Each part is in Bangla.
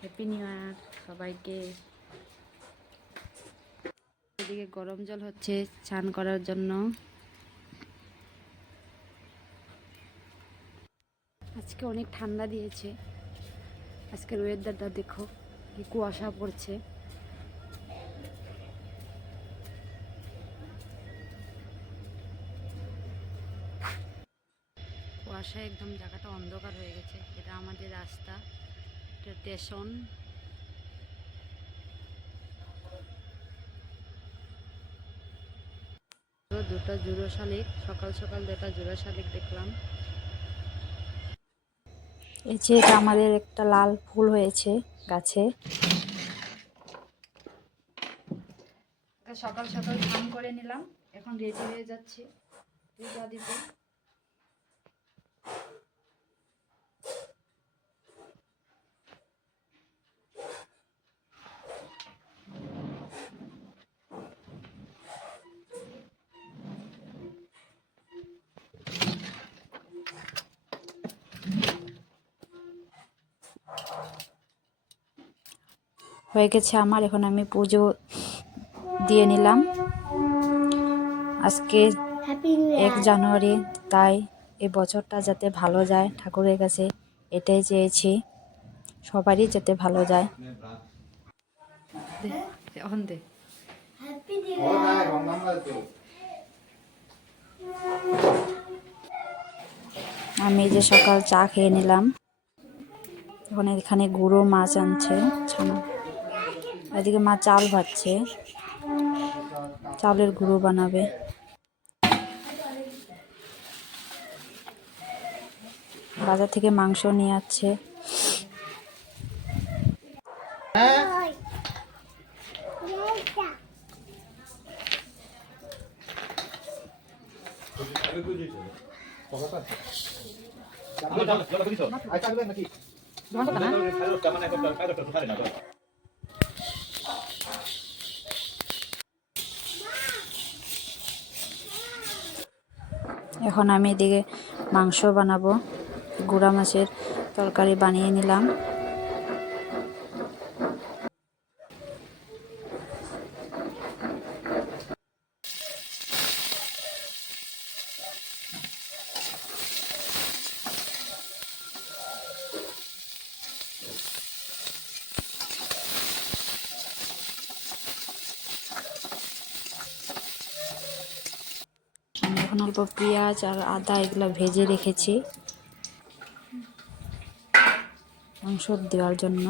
হ্যাপি নিউ ইয়ার সবাইকে। এদিকে গরম জল হচ্ছে স্নান করার জন্য। আজকে অনেক ঠান্ডা দিয়েছে। আজকের ওয়েদারটা দেখো, কি কুয়াশা পড়ছে। কুয়াশায় একদম জায়গাটা অন্ধকার হয়ে গেছে। এটা আমাদের রাস্তা, এটা স্টেশন। দুটো জুড়ো শালিক, সকাল সকাল দুটা জুড়ো শালিক দেখলাম। এই যে এটা আমাদের একটা লাল ফুল হয়েছে গাছে। সকাল সকাল স্নান করে নিলাম, এখন রেডি হয়ে যাচ্ছি পূজা দিতে। হয়ে গেছে আমার, এখন আমি পুজো দিয়ে নিলাম। আজকে 1 জানুয়ারি, তাই এই বছরটা যাতে ভালো যায় ঠাকুরের কাছে এটাই চেয়েছি, সবারই যাতে ভালো যায়। আমি যে সকাল চা খেয়ে নিলাম। এখন এখানে গুঁড়ো মাছ আনছে ছানা, এদিকে মা চাল ভাজছে, চালের গুঁড়ো বানাবে। বাজার থেকে মাংস নিয়ে আসছে। এখন আমি এদিকে মাংস বানাবো, গুঁড়া মাছের তরকারি বানিয়ে নিলাম। এখন অল্প পেঁয়াজ আর আদা এগুলো ভেজে রেখেছি মাংস দেওয়ার জন্য।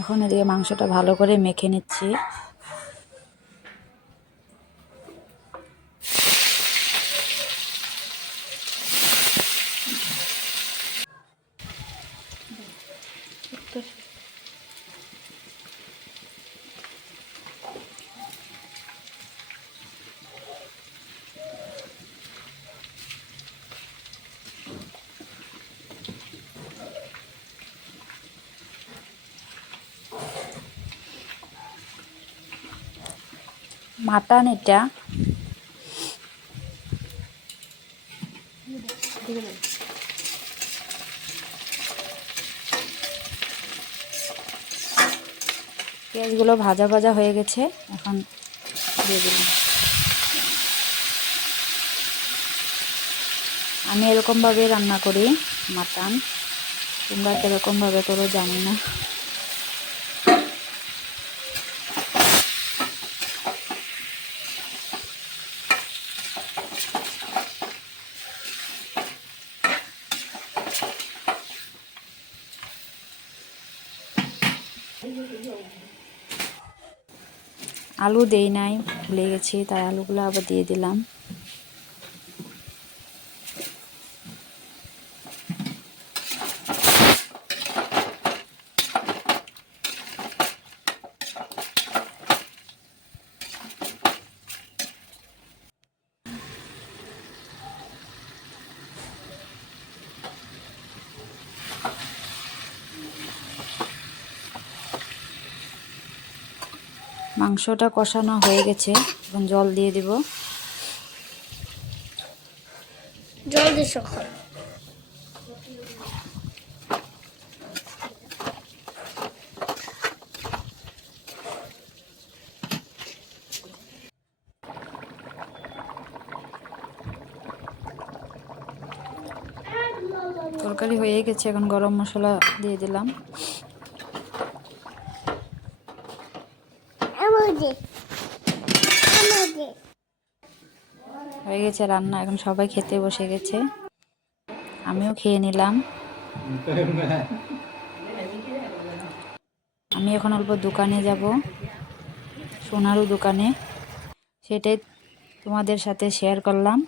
এখন এদিকে মাংসটা ভালো করে মেখে নিচ্ছি। মাটন এটা, পেঁয়াজগুলো ভাজা ভাজা হয়ে গেছে, এখন দিয়ে দিলাম। আমি এরকমভাবে রান্না করি মাটন, তোমরা কীরকমভাবে করো জানি না। আলু দেই নাই, ভুলে গেছি, তাই আলুগুলো আবার দিয়ে দিলাম। মাংসটা কষানো হয়ে গেছে, এখন জল দিয়ে দিব। জল দিছো? তরকারি হয়ে গেছে, এখন গরম মশলা দিয়ে দিলাম। হয়ে গেছে রান্না, এখন সবাই খেতে বসে গেছে, আমিও খেয়ে নিলাম। আমি এখন অল্প দোকানে যাব, সোনারু দোকানে, সেটাই তোমাদের সাথে শেয়ার করলাম।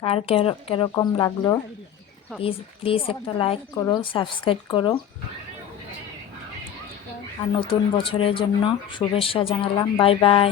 কার কেরকম লাগলো প্লিজ একটা লাইক করো, সাবস্ক্রাইব করো, আর নতুন বছরের জন্য শুভেচ্ছা জানালাম। Bye bye.